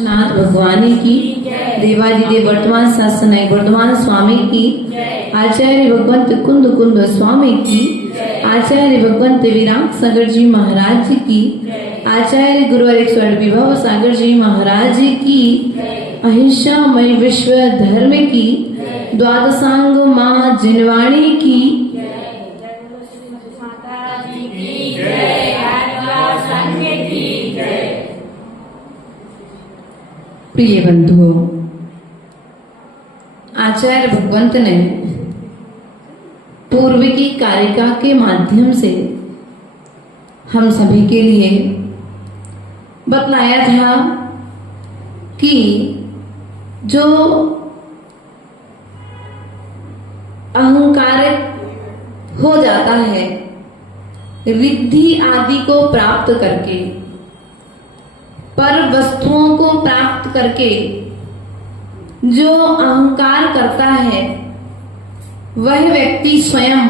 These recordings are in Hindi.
कृष्णनाथ भगवान की, देवादिदेव वर्तमान शासनायक वर्तमान स्वामी की, आचार्य भगवंत कुंद कुंद स्वामी की, आचार्य भगवंत विराट सागर जी महाराज की, आचार्य गुरुवर 108 विभव सागर जी महाराज की, अहिंसामय विश्व धर्म की, द्वादशांग माँ जिनवाणी की, प्रिय बंधुओं, आचार्य भगवंत ने पूर्व की कारिका के माध्यम से हम सभी के लिए बतलाया था कि जो अहंकारित हो जाता है रिद्धि आदि को प्राप्त करके, पर वस्तुओं को प्राप्त करके जो अहंकार करता है वह व्यक्ति स्वयं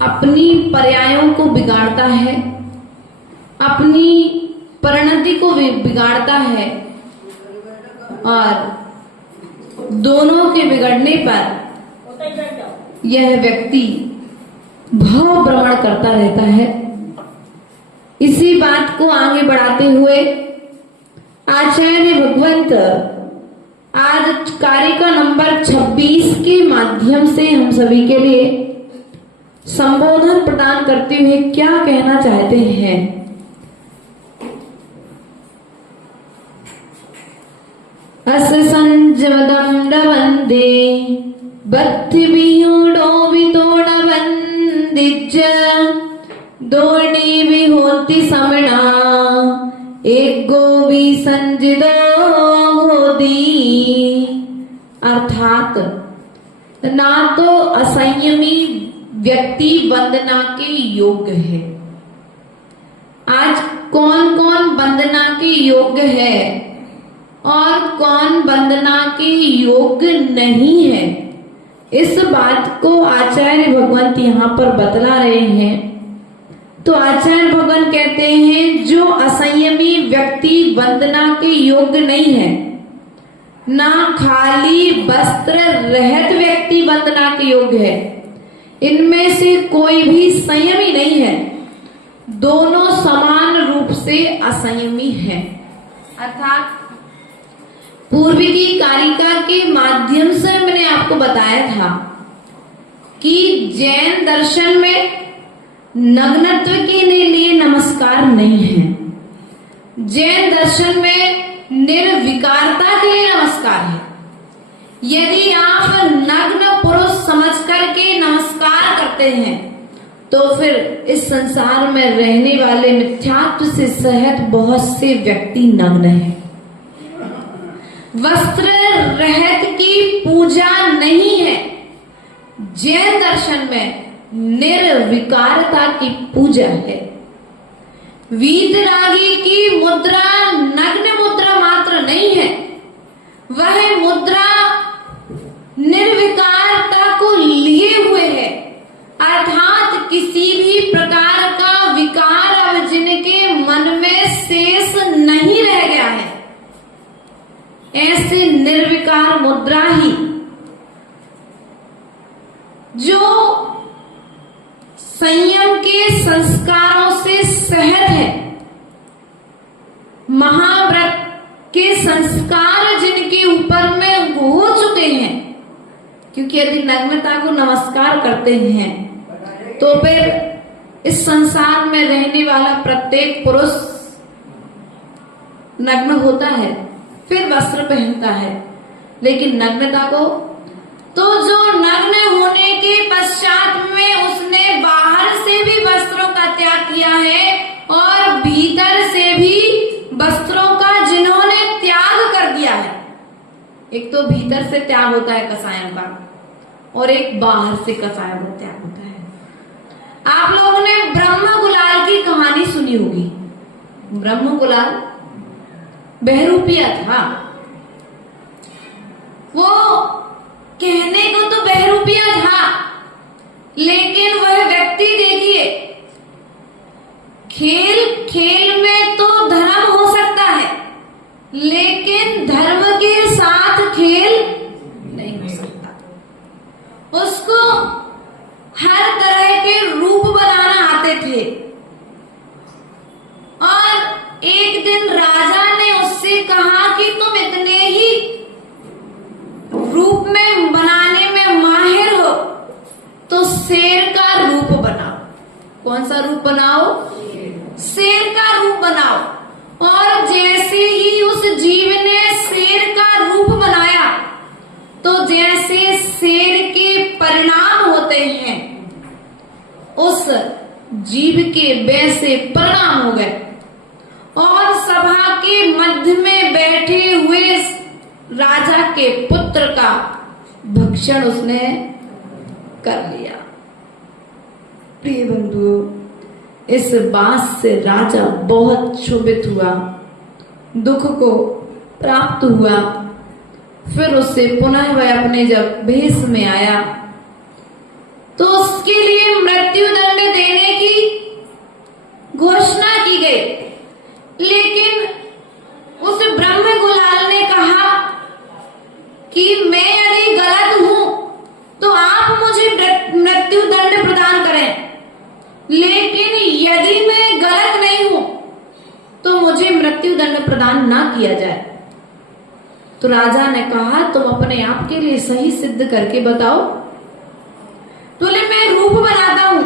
अपनी पर्यायों को बिगाड़ता है, अपनी परिणति को बिगाड़ता है और दोनों के बिगड़ने पर यह व्यक्ति भाव भ्रमण करता रहता है। इसी बात को आगे बढ़ाते हुए आचार्य भगवंत आज कारिका नंबर 26 के माध्यम से हम सभी के लिए संबोधन प्रदान करते हुए क्या कहना चाहते हैं। अस संजमदंड वंदे बद्धिविहूढ़ो वितोड़वंदिज दोणी भी होती समणा एक गोवी संजिदो होदी। अर्थात ना तो असंयमी व्यक्ति वंदना के योग्य है। आज कौन कौन वंदना के योग्य है और कौन वंदना के योग्य नहीं है, इस बात को आचार्य भगवंत यहाँ पर बतला रहे हैं। तो आचार्य भगवान कहते हैं जो असंयमी व्यक्ति वंदना के योग्य नहीं है, ना खाली वस्त्र रहित व्यक्ति वंदना के योग्य है, इनमें से कोई भी संयमी नहीं है, दोनों समान रूप से असंयमी हैं। अर्थात पूर्व की कारिका के माध्यम से मैंने आपको बताया था कि जैन दर्शन में नग्नत्व के लिए नमस्कार नहीं है, जैन दर्शन में निर्विकारता के लिए नमस्कार है। यदि आप नग्न पुरुष समझ करके नमस्कार करते हैं तो फिर इस संसार में रहने वाले मिथ्यात्व से सहित बहुत से व्यक्ति नग्न हैं। वस्त्र रहित की पूजा नहीं है, जैन दर्शन में निर्विकारता की पूजा है। वीतरागी की मुद्रा नग्न मुद्रा मात्र नहीं है, वह मुद्रा निर्विकारता को लिए हुए है। अर्थात किसी भी प्रकार का विकार अब जिनके मन में शेष नहीं रह गया है, ऐसे निर्विकार मुद्रा ही जो संयम के संस्कारों से सहत है, महाव्रत के संस्कार जिनके ऊपर में हो चुके हैं, क्योंकि यदि नग्नता को नमस्कार करते हैं तो फिर इस संसार में रहने वाला प्रत्येक पुरुष नग्न होता है, फिर वस्त्र पहनता है, लेकिन नग्नता को तो जो नग्न होने के पश्चात में उसने बाहर से भी वस्त्रों का त्याग किया है और भीतर से भी वस्त्रों का जिन्होंने त्याग कर दिया है। एक तो भीतर से त्याग होता है कसायों का और एक बाहर से कसायों का त्याग होता है। आप लोगों ने ब्रह्म गुलाल की कहानी सुनी होगी। ब्रह्म गुलाल बहरूपिया था, वो कहने को तो बहरूपिया था, लेकिन वह व्यक्ति देखिए, खेल खेल में तो धर्म हो सकता है, लेकिन धर्म के साथ खेल नहीं हो सकता। उसको हर तरह के रूप बनाना आते थे। और एक दिन राजा ने उससे कहा कि तुम इतने ही रूप में बनाने में माहिर हो तो शेर का रूप बनाओ। कौन सा रूप बनाओ? शेर का रूप बनाओ। और जैसे ही उस जीव ने शेर का रूप बनाया तो जैसे शेर के परिणाम होते हैं उस जीव के वैसे परिणाम हो गए। और सभा के मध्य में बैठे हुए राजा के पुत्र का भक्षण उसने कर लिया। प्रिय बंधु, इस बात से राजा बहुत क्षुभित हुआ, दुख को प्राप्त हुआ। फिर उससे पुनः वह अपने जब भेष में आया तो उसके लिए मृत्यु दंड देने की घोषणा की गई। लेकिन उस ब्रह्म गुलाल ने कहा कि मैं यदि गलत हूं तो आप मुझे मृत्यु दंड प्रदान करें, लेकिन यदि मैं गलत नहीं हूं तो मुझे मृत्यु दंड प्रदान ना किया जाए। तो राजा ने कहा तुम अपने आप के लिए सही सिद्ध करके बताओ। बोले मैं रूप बनाता हूं,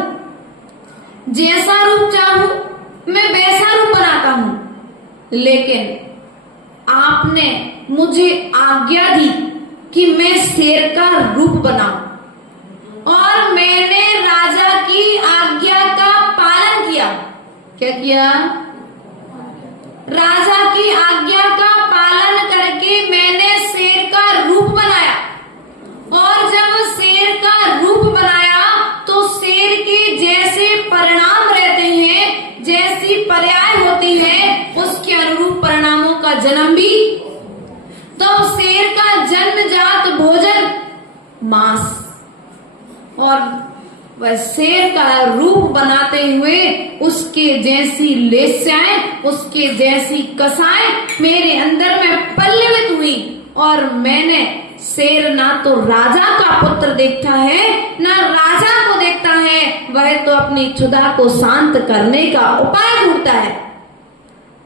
जैसा रूप चाहूं मैं वैसा रूप बनाता हूं, लेकिन आपने मुझे आज्ञा दी कि मैं शेर का रूप बनाऊं और मैंने राजा की आज्ञा का पालन किया। क्या किया? राजा की आज्ञा का पालन करके मैंने शेर का रूप बनाया। और जब शेर का रूप बनाया तो शेर के जैसे परिणाम रहते हैं, जैसी पर्याय होती है, उसके अनुरूप परिणामों का जन्म भी। तो शेर का जन्मजात भोजन मांस, और वह शेर का रूप बनाते हुए उसके जैसी लेस्याएं, उसके जैसी कसाएं मेरे अंदर में पल्लवित हुई। और मैंने शेर ना तो राजा का पुत्र देखता है ना राजा को देखता है, वह तो अपनी क्षुधा को शांत करने का उपाय ढूंढता है।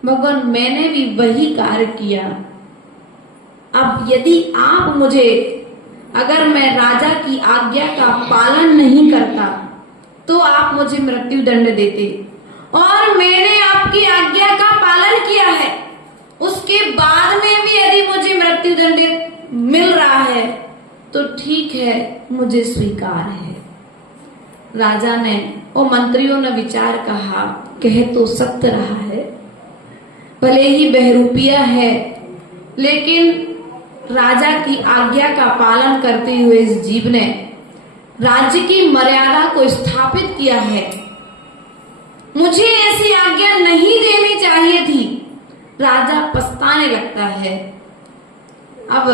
भगवान मैंने भी वही कार्य किया। अब यदि आप मुझे, अगर मैं राजा की आज्ञा का पालन नहीं करता तो आप मुझे मृत्यु दंड देते, और मैंने आपकी आज्ञा का पालन किया है, उसके बाद में भी यदि मुझे मृत्यु दंड मिल रहा है तो ठीक है, मुझे स्वीकार है। राजा ने और मंत्रियों ने विचार कहा, कह तो सत्य रहा है, भले ही बहरूपिया है, लेकिन राजा की आज्ञा का पालन करते हुए इस जीव ने राज्य की मर्यादा को स्थापित किया है। मुझे ऐसी आज्ञा नहीं देनी चाहिए थी। राजा पछताने लगता है। अब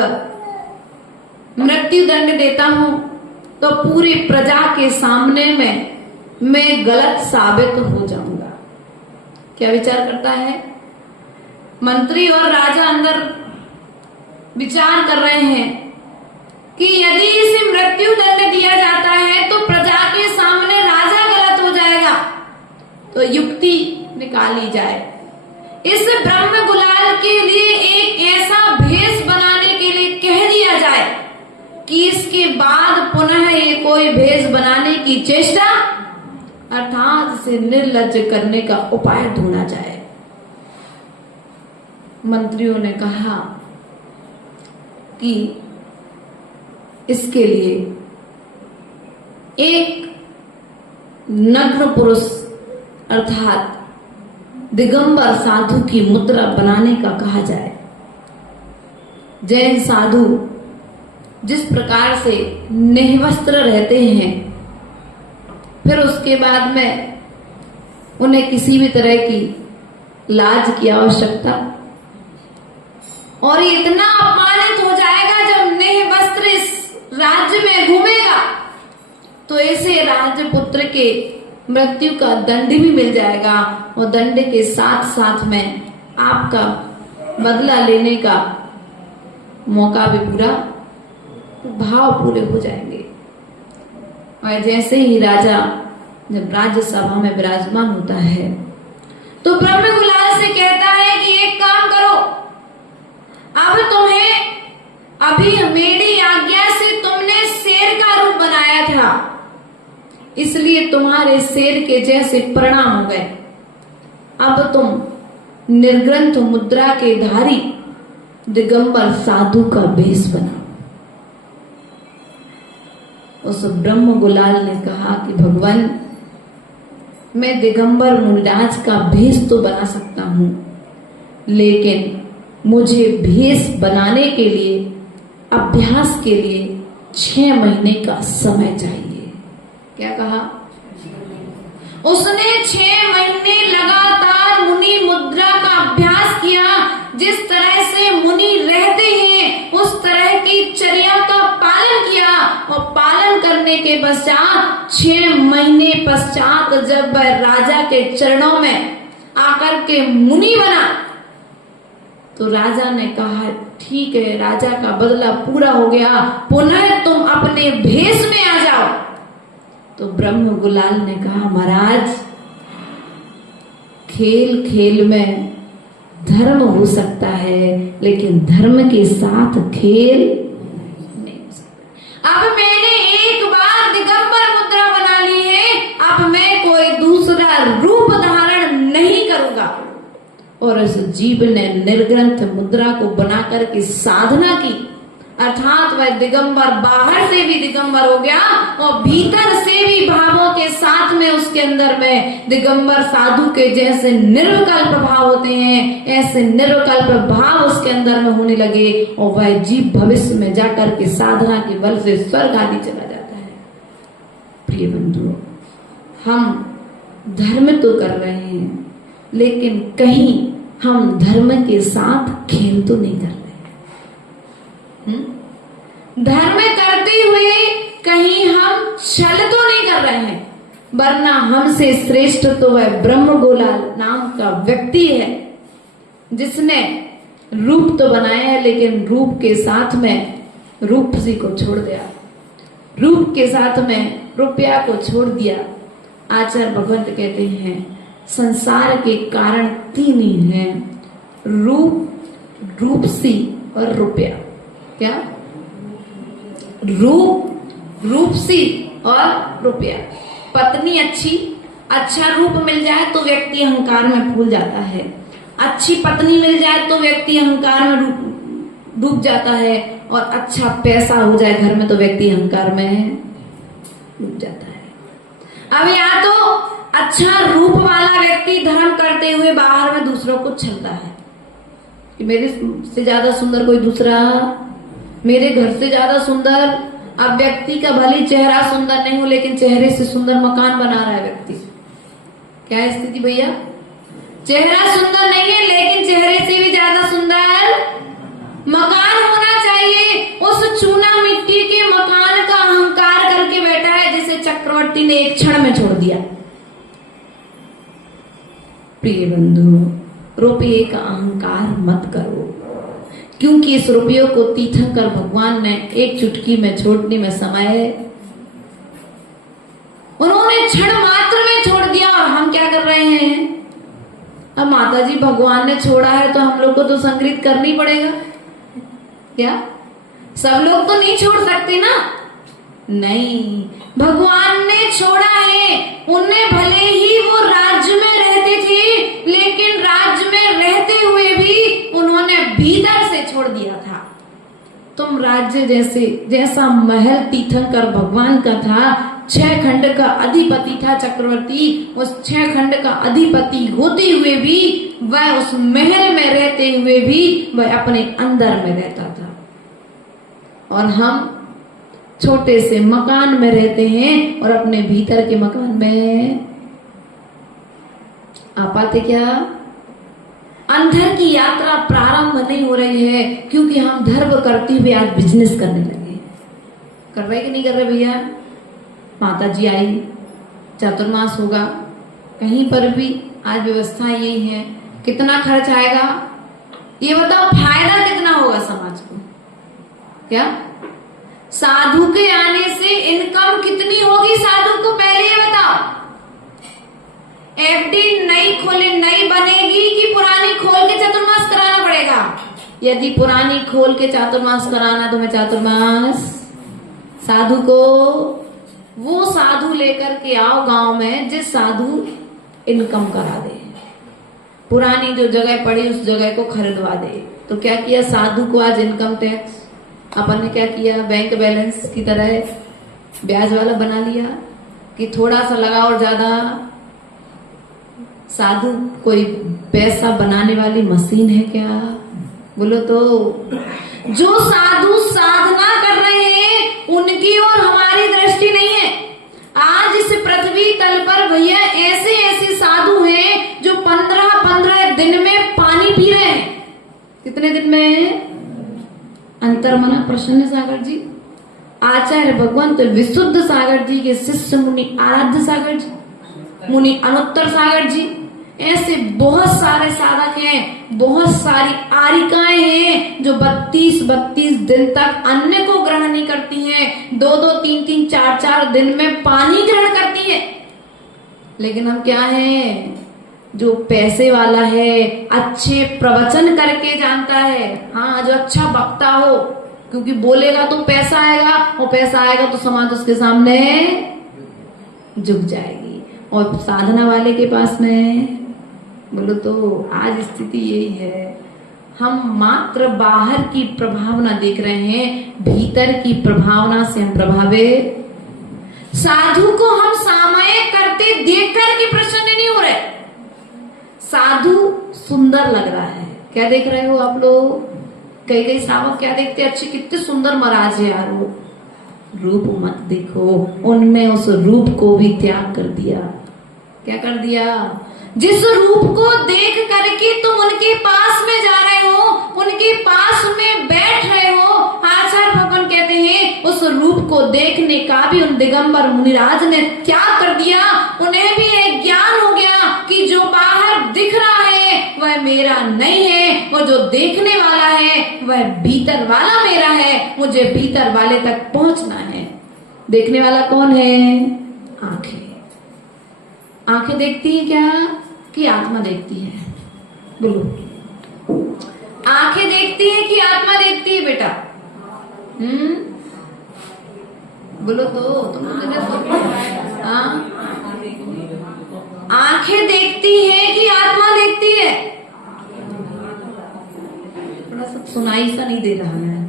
मृत्यु दंड देता हूं तो पूरी प्रजा के सामने में मैं गलत साबित हो जाऊंगा। क्या विचार करता है? मंत्री और राजा अंदर विचार कर रहे हैं कि यदि इसे मृत्यु दंड दिया जाता है तो प्रजा के सामने राजा गलत हो जाएगा, तो युक्ति निकाली जाए। इस ब्रह्म गुलाल के लिए एक ऐसा भेष बनाने के लिए कह दिया जाए कि इसके बाद पुनः ये कोई भेष बनाने की चेष्टा अर्थात इसे निर्लज्ज करने का उपाय ढूंढा जाए। मंत्रियों ने कहा कि इसके लिए एक नग्न पुरुष अर्थात दिगंबर साधु की मुद्रा बनाने का कहा जाए। जैन साधु जिस प्रकार से निर्वस्त्र रहते हैं, फिर उसके बाद में उन्हें किसी भी तरह की लाज की आवश्यकता, और इतना अपमानित हो जाएगा जब निर्वस्त्र इस राज्य में घूमेगा तो ऐसे राजपुत्र के मृत्यु का दंड भी मिल जाएगा, और दंड के साथ साथ में आपका बदला लेने का मौका भी पूरा, भाव पूरे हो जाएंगे। और जैसे ही राजा जब राज्यसभा में विराजमान होता है तो ब्रह्म गुलाल से कहता है कि एक काम करो, अब तुम्हें अभी मेरी आज्ञा से तुमने शेर का रूप बनाया था, इसलिए तुम्हारे शेर के जैसे परिणाम हो गए। अब तुम निर्ग्रंथ मुद्रा के धारी दिगंबर साधु का भेष बनाओ। उस ब्रह्म गुलाल ने कहा कि भगवान, मैं दिगंबर मुनिराज का भेष तो बना सकता हूं, लेकिन मुझे भेष बनाने के लिए, अभ्यास के लिए 6 महीने का समय चाहिए। क्या कहा? उसने 6 महीने लगातार मुनि मुद्रा का अभ्यास किया। जिस तरह से मुनि रहते हैं उस तरह की चर्या का पालन किया, और पालन करने के पश्चात 6 महीने पश्चात जब वह राजा के चरणों में आकर के मुनि बना तो राजा ने कहा ठीक है, राजा का बदला पूरा हो गया, पुनः तुम अपने भेष में आ जाओ। तो ब्रह्म गुलाल ने कहा महाराज, खेल खेल में धर्म हो सकता है, लेकिन धर्म के साथ खेल नहीं हो सकता। अब मैंने एक बार दिगंबर मुद्रा बना ली है, अब मैं कोई दूसरा रूप धारण नहीं करूंगा। और उस जीव ने निर्ग्रंथ मुद्रा को बनाकर के साधना की, अर्थात वह दिगंबर बाहर से भी दिगंबर हो गया और भीतर से भी भावों के साथ में उसके अंदर में दिगंबर साधु के जैसे निर्विकल्प भाव होते हैं, ऐसे निर्विकल्प भाव उसके अंदर में होने लगे और वह जीव भविष्य में जाकर के साधना के बल से स्वर्ग आदि चला जाता है। प्रिय बंधुओं, हम धर्म तो कर रहे हैं, लेकिन कहीं हम धर्म के साथ खेल तो नहीं कर रहे। धर्म करते हुए कहीं हम छल तो नहीं कर रहे हैं, वरना हमसे श्रेष्ठ तो वह ब्रह्म गुलाल नाम का व्यक्ति है जिसने रूप तो बनाया है, लेकिन रूप के साथ में रूपसी को छोड़ दिया, रूप के साथ में रुपया को छोड़ दिया। आचार्य भगवंत कहते हैं संसार के कारण 3 ही हैं, रूप, रूपसी और रुपया। क्या? रूपसी और रुपया। पत्नी अच्छी, अच्छा रूप मिल जाए तो व्यक्ति अहंकार में भूल जाता है, अच्छी पत्नी मिल जाए तो व्यक्ति अहंकार में डूब जाता है, और अच्छा पैसा हो जाए घर में तो व्यक्ति अहंकार में डूब जाता है। अब या तो अच्छा रूप वाला व्यक्ति धर्म करते हुए बाहर में दूसरों को छलता है कि मेरे से ज्यादा सुंदर कोई दूसरा, मेरे घर से ज्यादा सुंदर। अब व्यक्ति का भले चेहरा सुंदर नहीं हो, लेकिन चेहरे से सुंदर मकान बना रहा है व्यक्ति। क्या है स्थिति भैया? चेहरा सुंदर नहीं है, लेकिन चेहरे से भी ज्यादा सुंदर मकान होना चाहिए। उस चूना मिट्टी के मकान का अहंकार करके बैठा है, जिसे चक्रवर्ती ने एक क्षण में छोड़ दिया। प्रिय बंधु, रुपये का अहंकार मत करो, क्योंकि इस रुपयों को तीर्थंकर भगवान ने एक चुटकी में छोड़ने में समय, उन्होंने क्षण मात्र में छोड़ दिया। और हम क्या कर रहे हैं? अब माता जी भगवान ने छोड़ा है तो हम लोग को तो संग्रहित करनी पड़ेगा। क्या सब लोग तो नहीं छोड़ सकते ना? नहीं, भगवान ने छोड़ा है। उन्हें भले ही वो राज्य में रहते थे, लेकिन राज्य में रहते हुए भी उन्होंने भीतर से छोड़ दिया था। तुम राज्य जैसा महल तीर्थंकर भगवान का था, 6 खंड का अधिपति था चक्रवर्ती। उस 6 खंड का अधिपति होते हुए भी वह उस महल में रहते हुए भी वह अपने अंदर में रहता था, और हम छोटे से मकान में रहते हैं और अपने भीतर के मकान में आ पाते क्या? अंदर की यात्रा प्रारंभ नहीं हो रही है, क्योंकि हम धर्म करते हुए आज बिजनेस करने लगे। कर रहे कि नहीं कर रहे भैया? माता जी आई, चातुर्मास होगा, कहीं पर भी आज व्यवस्था यही है। कितना खर्च आएगा? ये बताओ फायदा कितना होगा समाज को? क्या साधु के आने से इनकम कितनी होगी साधु को? पहले ये बताओ। एफडी नई बनेगी कि पुरानी खोल के चतुर्मास कराना पड़ेगा? यदि पुरानी खोल के चातुर्मास कराना तो मैं चातुर्मास साधु को वो साधु लेकर के आओ गांव में जिस साधु इनकम करा दे, पुरानी जो जगह पड़ी उस जगह को खरीदवा दे। तो क्या किया साधु को आज इनकम टैक्स अपन ने क्या किया, बैंक बैलेंस की तरह ब्याज वाला बना लिया कि थोड़ा सा लगा और ज्यादा। साधु कोई पैसा बनाने वाली मशीन है क्या? बोलो तो जो साधु साधना कर रहे हैं उनकी और हमारी दृष्टि नहीं है। आज इस पृथ्वी तल पर भैया ऐसे ऐसे साधु हैं जो 15-15 दिन में पानी पी रहे हैं। कितने दिन में? अंतर्मना प्रसन्न सागर जी, आचार्य भगवंत विशुद्ध सागर जी के शिष्य मुनि आराध्य सागर जी, मुनि अनुत्तर सागर जी, ऐसे बहुत सारे साधक हैं, बहुत सारी आरिकाएं हैं जो 32-32 दिन तक अन्न को ग्रहण नहीं करती हैं, 2-2, 3-3, 4-4 दिन में पानी ग्रहण करती हैं। लेकिन हम क्या हैं? जो पैसे वाला है, अच्छे प्रवचन करके जानता है, हाँ जो अच्छा वक्ता हो, क्योंकि बोलेगा तो पैसा आएगा और पैसा आएगा तो समाज उसके सामने झुक जाएगी। और साधना वाले के पास में बोलो तो आज स्थिति यही है। हम मात्र बाहर की प्रभावना देख रहे हैं, भीतर की प्रभावना से हम प्रभावित। साधु को हम सामायिक करते देखकर के प्रसन्न नहीं हो रहे। साधु सुंदर लग रहा है, क्या देख रहे हो आप लोग? कई सावक क्या देखते हैं? अच्छे कितने सुंदर महाराज है यार, वो रूप मत देखो। उनमें उस रूप को भी त्याग कर दिया। क्या कर दिया? जिस रूप को देख करके तुम उनके पास में जा रहे हो, उनके पास में बैठ रहे हो, आचार्य भगवान कहते हैं उस रूप को देखने का भी उन दिगंबर मुनिराज ने त्याग कर दिया। उन्हें भी एक ज्ञान हो गया कि जो बाहर दिख रहा है वह मेरा नहीं है, वो जो देखने वाला है वह भीतर वाला मेरा है। मुझे भीतर वाले तक पहुंचना है। देखने वाला कौन है? आंखें। आंखें देखती है क्या कि आत्मा देखती है? बोलो, आंखें देखती है कि आत्मा देखती है बेटा? बोलो तो तुम हाँ, आंखें देखती है कि आत्मा देखती है? थोड़ा सा सुनाई सा नहीं दे रहा है।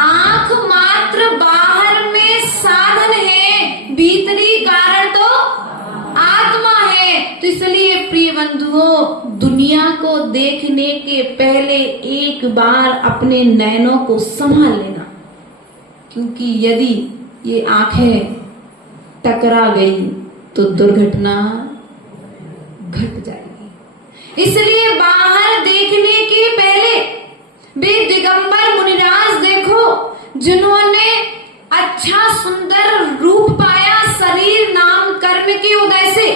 आंख मात्र बाहर में साधन है, भीतरी कारण तो आत्मा है। तो इसलिए प्रिय बंधुओं, दुनिया को देखने के पहले एक बार अपने नैनों को संभाल लेना, क्योंकि यदि ये आंखें टकरा गई तो दुर्घटना घट जाएगी। इसलिए बाहर देखने के पहले वे दिगंबर मुनिराज देखो, जिन्होंने अच्छा सुंदर रूप पाया शरीर नाम कर्म के उदय से,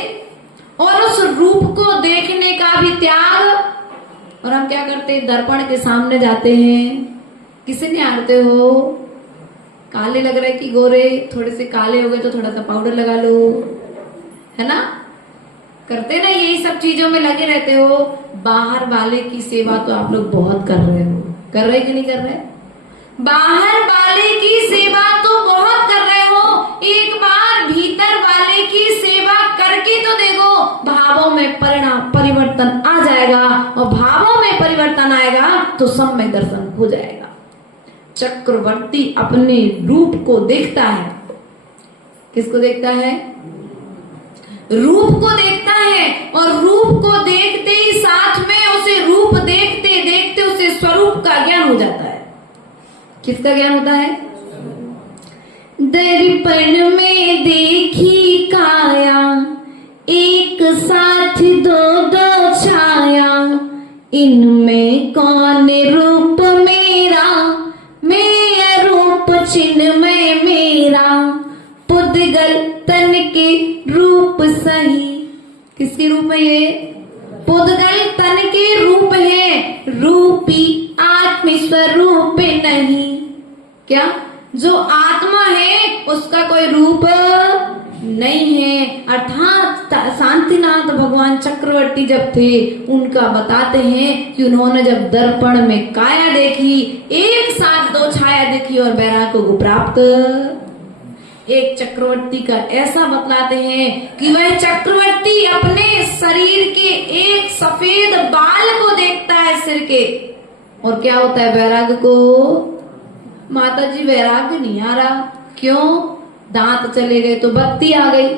और उस रूप को देखने का भी त्याग। और हम क्या करते हैं? दर्पण के सामने जाते हैं, किसे निहारते हो? काले लग रहे कि गोरे? थोड़े से काले हो गए तो थोड़ा सा पाउडर लगा लो, है ना? करते ना, यही सब चीजों में लगे रहते हो। बाहर वाले की सेवा तो आप लोग बहुत कर रहे हो, कर रहे कि नहीं कर रहे? बाहर वाले की सेवा तो बहुत कर रहे हो, एक बार भीतर वाले की सेवा करके तो देखो, भावों में परिवर्तन आ जाएगा, और भावों में परिवर्तन आएगा तो सब में दर्शन हो जाएगा। चक्रवर्ती अपने रूप को देखता है। किसको देखता है? रूप को देखता है, और रूप को देखते ही साथ में उसे रूप देखते देखते उसे स्वरूप का ज्ञान हो जाता है। किसका ज्ञान होता है? दर्पण में देखी काया, एक साथ दो दो छाया, इनमें कौन रूप मेरा, मैं रूप चिन्मय मेरा, पुद्गल तन के रूप सही। किसके रूप में? ये पुद्गल तन के रूप है, रूपी आत्म स्वरूप नहीं। क्या? जो आत्मा है उसका कोई रूप नहीं है। अर्थात शांतिनाथ भगवान चक्रवर्ती जब थे, उनका बताते हैं कि उन्होंने जब दर्पण में काया देखी, एक साथ दो छाया देखी और वैराग्य को प्राप्त। एक चक्रवर्ती का ऐसा बतलाते हैं कि वह चक्रवर्ती अपने शरीर के एक सफेद बाल को देखता है सिर के, और क्या होता है वैराग्य को? माता जी वैराग्य नहीं आ रहा। क्यों? दांत चले गए तो बत्ती आ गई,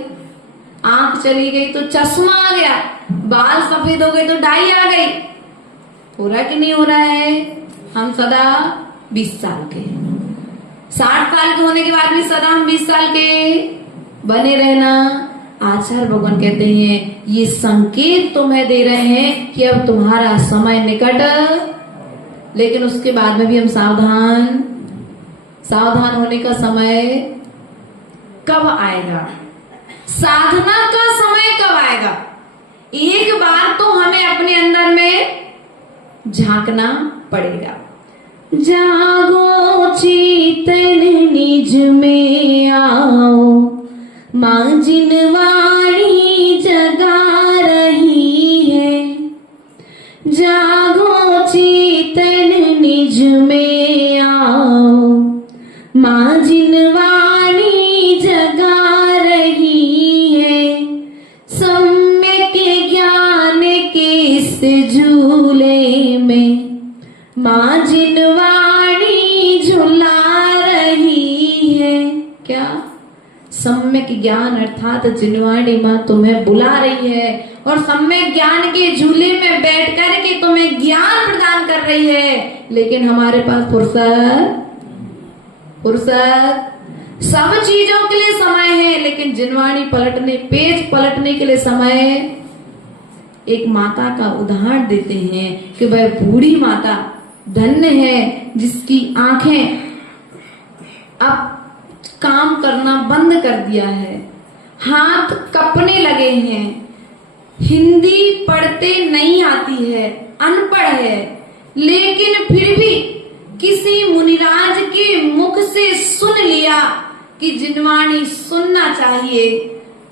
आंख चली गई तो चश्मा आ गया, बाल सफेद हो गए तो डाई आ गई। हो रहा कि नहीं हो रहा है? हम सदा 20 साल के, 60 साल के होने के बाद भी सदा हम 20 साल के बने रहना। आचार्य भगवान कहते हैं ये संकेत तुम्हें दे रहे हैं कि अब तुम्हारा समय निकट, लेकिन उसके बाद में भी हम सावधान होने का समय कब आएगा? साधना का समय कब आएगा? एक बार तो हमें अपने अंदर में झांकना पड़ेगा। जागो चेतन निज में आओ, मां जिनवाणी जगा रही है। जागो चेतन निज में आओ, मां जिनवाणी जगा रही है। सम्यक ज्ञान के इस झूले में मां जिनवाणी झुला रही है। क्या? सम्यक ज्ञान अर्थात जिनवाणी मां तुम्हें बुला रही है और सम्यक ज्ञान के झूले में बैठ कर के तुम्हें ज्ञान प्रदान कर रही है। लेकिन हमारे पास फुर्सत सब चीजों के लिए समय है, लेकिन जिनवाणी पलटने, पेज पलटने के लिए समय। एक माता का उदाहरण देते हैं कि वह बूढ़ी माता धन्य है जिसकी आंखें अब काम करना बंद कर दिया है, हाथ कपने लगे हैं, हिंदी पढ़ते नहीं आती है, अनपढ़ है, लेकिन फिर भी किसी मुनिराज के मुख से सुन लिया कि जिनवाणी सुनना चाहिए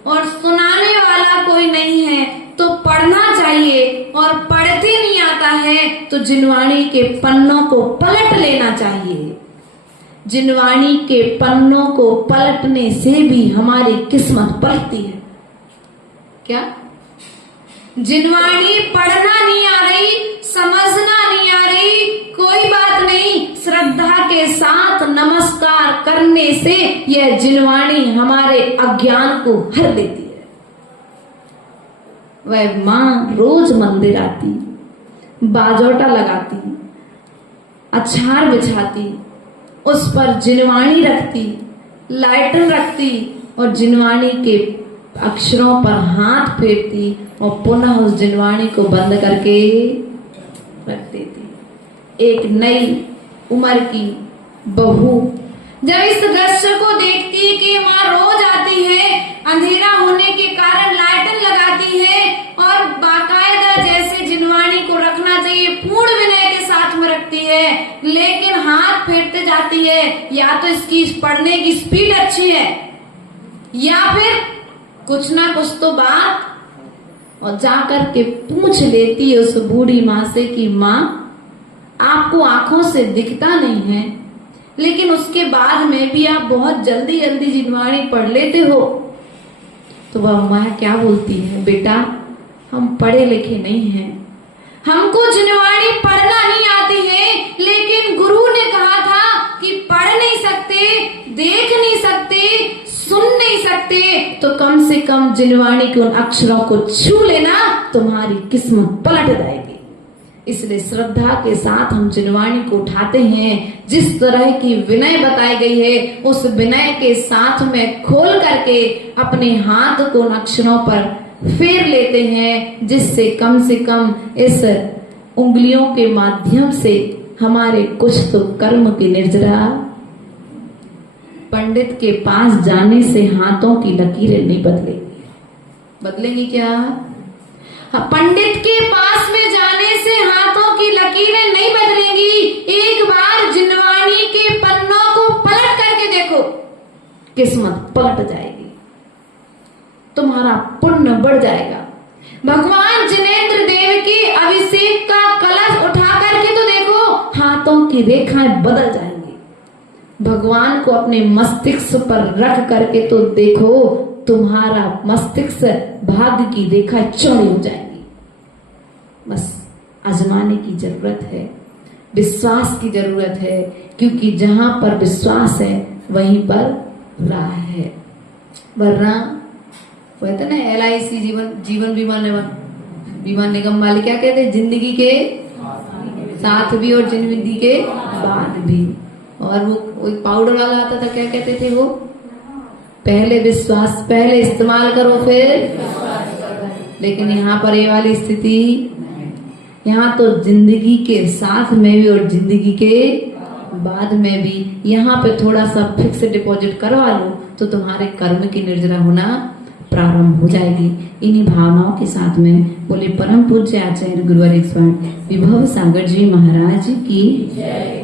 और सुनाने वाला कोई नहीं है तो पढ़ना चाहिए, और पढ़ते नहीं आता है तो जिनवाणी के पन्नों को पलट लेना चाहिए। जिनवाणी के पन्नों को पलटने से भी हमारी किस्मत पलटती है। क्या? जिनवाणी पढ़ना नहीं आ रही, समझना नहीं आ रही, कोई बात नहीं, श्रद्धा के साथ नमस्कार करने से यह जिनवाणी हमारे अज्ञान को हर देती है। वह माँ रोज मंदिर आती, बाजोटा लगाती, अछाड़ बिछाती, उस पर जिनवाणी रखती, लाइटर रखती और जिनवाणी के अक्षरों पर हाथ फेरती और पुनः उस जिनवाणी को बंद करके रख देती। एक नई उम्र की बहू जब इस दृश्य को देखती है कि माँ रोज आती है, अंधेरा होने के कारण लाइटन लगाती है और बाकायदा जैसे जिनवाणी को रखना चाहिए पूर्ण विनय के साथ में रखती है, लेकिन हाथ फेरते जाती है। या तो इसकी पढ़ने की स्पीड अच्छी है या फिर कुछ ना कुछ तो बात, और जाकर के पूछ लेती है उस बूढ़ी माँ से कि माँ आपको आंखों से दिखता नहीं है, लेकिन उसके बाद में भी आप बहुत जल्दी जल्दी जिनवाणी पढ़ लेते हो। तो वह माँ क्या बोलती है, बेटा हम पढ़े लिखे नहीं हैं, हमको जिनवाणी पढ़ना नहीं आती है, लेकिन गुरु ने कहा था कि पढ़ नहीं सकते, देख नहीं सकते, सुन नहीं सकते, तो कम से कम जिनवाणी के उन अक्षरों को छू लेना, तुम्हारी किस्मत पलट जाएगी। इसलिए श्रद्धा के साथ हम जिनवाणी को उठाते हैं। जिस तरह की विनय बताई गई है उस विनय के साथ में खोल करके अपने हाथ को उन अक्षरों पर फेर लेते हैं, जिससे कम से कम इस उंगलियों के माध्यम से हमारे कुछ तो कर्म की निर्जरा। पंडित के पास जाने से हाथों की लकीरें नहीं बदलेंगी। बदलेंगी क्या? पंडित के पास में जाने से हाथों की लकीरें नहीं बदलेंगी। एक बार जिनवानी के पन्नों को पलट करके देखो, किस्मत पलट जाएगी, तुम्हारा पुण्य बढ़ जाएगा। भगवान जिनेंद्र देव के अभिषेक का कलश उठा करके तो देखो, हाथों की रेखाएं बदल जाएंगी। भगवान को अपने मस्तिष्क पर रख करके तो देखो, तुम्हारा मस्तिष्क भाग्य की रेखा चौड़ी हो जाएगी। बस आजमाने की जरूरत है, विश्वास की जरूरत है, क्योंकि जहां पर विश्वास है वहीं पर राह है। वरना कहते ना LIC जीवन बीमा निगम वाले क्या कहते हैं, जिंदगी के साथ भी और जिंदगी के बाद भी। और वो एक पाउडर वाला आता था, क्या कहते थे वो, पहले विश्वास, पहले इस्तेमाल करो फिर। लेकिन यहाँ पर ये वाली स्थिति, यहाँ तो जिंदगी के साथ में भी और जिंदगी के बाद में भी। यहाँ पे थोड़ा सा फिक्स डिपॉजिट करवा लो तो तुम्हारे कर्म की निर्जरा होना प्रारंभ हो जाएगी। इन्हीं भावनाओं के साथ में बोले परम पूज्य आचार्य गुरुवर विभव सागर जी महाराज की